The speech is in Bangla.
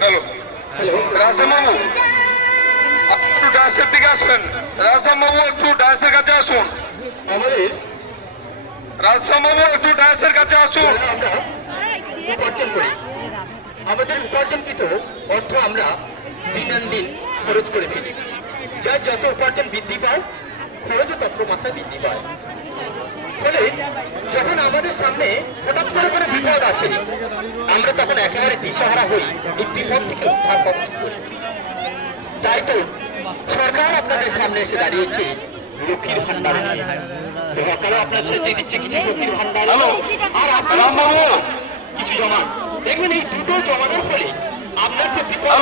হ্যালো। রাজামাবু একটু ডান্সের দিকে আসবেন রাজামাবু একটু ডান্সের কাছে আসুন। রাজামাবু একটু ডান্সের কাছে আসুন। হ্যাঁ, উপার্জন করি। আমাদের উপার্জনকৃত অর্থ আমরা দিনান্দিন খরচ করে ফেলি। যার যত উপার্জন বৃদ্ধি পায় খরচও তত মাত্রা বৃদ্ধি পায়। আমাদের সামনে হঠাৎ করে করে বিপদ আসে। আমরা তখন একেবারে দিশাহারা হই এই বিপদ থেকে উদ্ধার পাবো তাই তো সরকার আপনাদের সামনে এসে দাঁড়িয়েছে লক্ষ্মীর ভান্ডার সরকারও আপনার সাথে দিচ্ছে কিছু লক্ষ্মীর ভান্ডার আর আপনারা কিছু জমা। দেখবেন এই দুটো জমানোর ফলে আপনার যে বিপদ